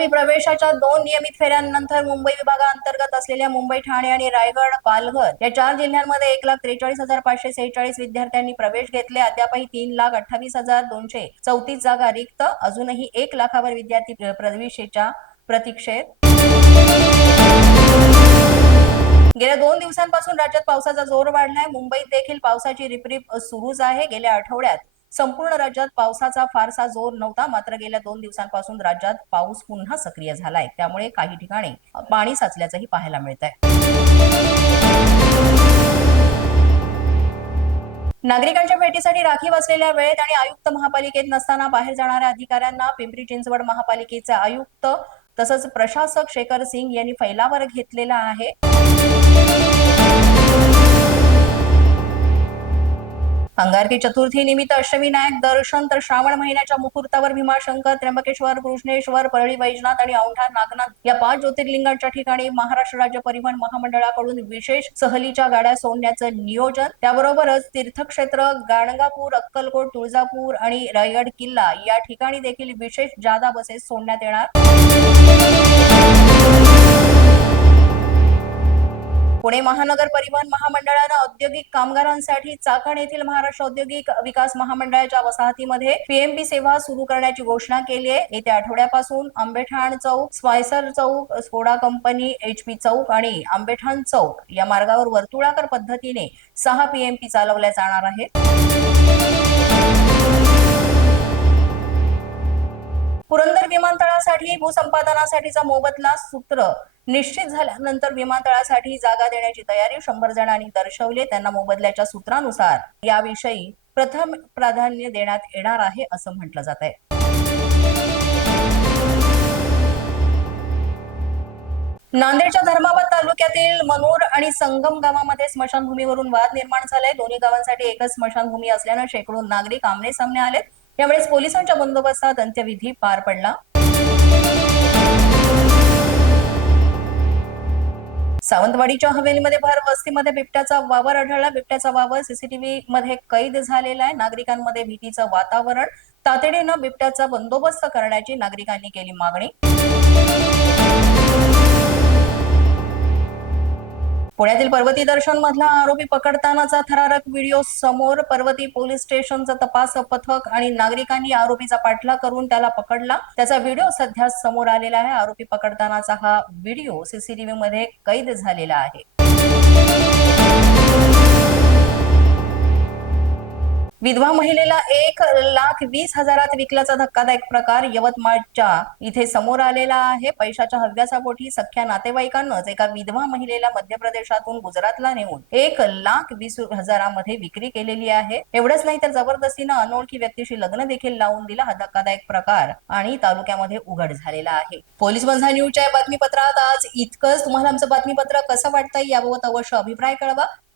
बारावी प्रवेशाच्या दोन नियमित फेऱ्यांनंतर मुंबई विभागाअंतर्गत असलेल्या मुंबई ठाणे आणि रायगड पालघर या चार जिल्ह्यांमध्ये एक लाख त्रेचाळीस हजार पाचशे सेहेचाळीस विद्यार्थ्यांनी प्रवेश घेतले. अद्यापही तीन लाख अठ्ठावीस हजार दोनशे चौतीस जागा रिक्त. अजूनही एक लाखावर विद्यार्थी प्रवेशेच्या प्रतीक्षेत. गेल्या दोन दिवसांपासून राज्यात पावसाचा जोर वाढलाय. मुंबईत देखील पावसाची रिपरिप सुरूच आहे. गेल्या आठवड्यात संपूर्ण राज्यात पावसाचा फारसा जोर नव्हता. मात्र गेल्या दोन दिवसांपासून राज्यात पाऊस पुन्हा सक्रिय झालाय. त्यामुळे काही ठिकाणी पाणी साचल्याचंही पाहायला मिळत आहे नागरिकांच्या भेटीसाठी राखीव असलेल्या वेळेत आणि आयुक्त महापालिकेत नसताना बाहेर जाणाऱ्या अधिकाऱ्यांना पिंपरी चिंचवड महापालिकेचे आयुक्त तसंच प्रशासक शेखर सिंग यांनी फैलावर घेतलेला आहे. अंगारकी चतुर्थी निमित्त अष्टविनायक दर्शन तर श्रावण महिन्याच्या मुहूर्तावर भीमाशंकर त्र्यंबकेश्वर कृष्णेश्वर परळी वैजनाथ आणि औंढा नागनाथ या पाच ज्योतिर्लिंगांच्या ठिकाणी महाराष्ट्र राज्य परिवहन महामंडळाकडून विशेष सहलीच्या गाड्या सोडण्याचं नियोजन. त्याबरोबरच तीर्थक्षेत्र गाणगापूर अक्कलकोट तुळजापूर आणि रायगड किल्ला या ठिकाणी देखील विशेष जादा बसेस सोडण्यात येणार. पुणे महानगर परिवहन महामंडळानं औद्योगिक कामगारांसाठी चाकण येथील महाराष्ट्र औद्योगिक विकास महामंडळाच्या वसाहतीमध्ये पीएमपी सेवा सुरू करण्याची घोषणा केली आहे. येत्या आठवड्यापासून आंबेठाण चौक स्वायसर चौक स्कोडा कंपनी एचपी चौक आणि आंबेठाण चौक या मार्गावर वर्तुळाकार पद्धतीने सहा पीएमपी चालवल्या जाणार आहेत. पुरंदर विमानतळासाठी भूसंपादनासाठीचा मोबदला सूत्र निश्चित झाल्यानंतर विमानतळासाठी जागा देण्याची तयारी शंभर जणांनी दर्शवली. त्यांना मोबदल्याच्या सूत्रानुसार याविषयी प्रथम प्राधान्य देण्यात येणार आहे असं म्हटलं जात आहे. नांदेडच्या धर्माबाद तालुक्यातील मनोर आणि संगम गावामध्ये स्मशानभूमीवरून वाद निर्माण झालाय दोन्ही गावांसाठी एकच स्मशानभूमी असल्यानं शेकडो नागरिक आमने सामने आलेत. यावेळेस पोलिसांच्या बंदोबस्तात अंत्यविधी पार पडला. सावंतवाडीच्या हवेलीमध्ये भर वस्तीमध्ये बिबट्याचा वावर आढळला. बिबट्याचा वावर सीसीटीव्ही मध्ये कैद झालेला आहे. नागरिकांमध्ये भीतीचं वातावरण. तातडीनं बिबट्याचा बंदोबस्त करण्याची नागरिकांनी केली मागणी. पुण्यातील पर्वती दर्शन मधला आरोपी पकडतानाचा थरारक व्हिडिओ समोर पर्वती पोलीस स्टेशनचं तपास पथक आणि नागरिकांनी आरोपीचा पाठलाग करून त्याला पकडला. त्याचा व्हिडिओ सध्या समोर आलेला आहे. आरोपी पकडतानाचा हा व्हिडिओ सीसीटीव्ही मध्ये कैद झालेला आहे. विधवा महिलेला एक लाख वीस हजारात विकल्याचा धक्कादायक प्रकार यवतमाळच्या इथे समोर आलेला आहे. पैशाच्या हव्यासापोटी सख्या नातेवाईकांनाच एका विधवा महिलेला मध्य प्रदेशातून गुजरातला नेऊन एक लाख वीस हजारामध्ये विक्री केलेली आहे. एवढंच नाही तर जबरदस्तीनं अनोळखी व्यक्तीशी लग्न देखील लावून दिला हा धक्कादायक प्रकार आणि तालुक्यामध्ये उघड झालेला आहे. पोलीस बंधा न्यूजच्या बातमीपत्रात आज इतकंच. तुम्हाला आमचं बातमीपत्र कसं वाटतंय याबाबत अवश्य अभिप्राय कळवा.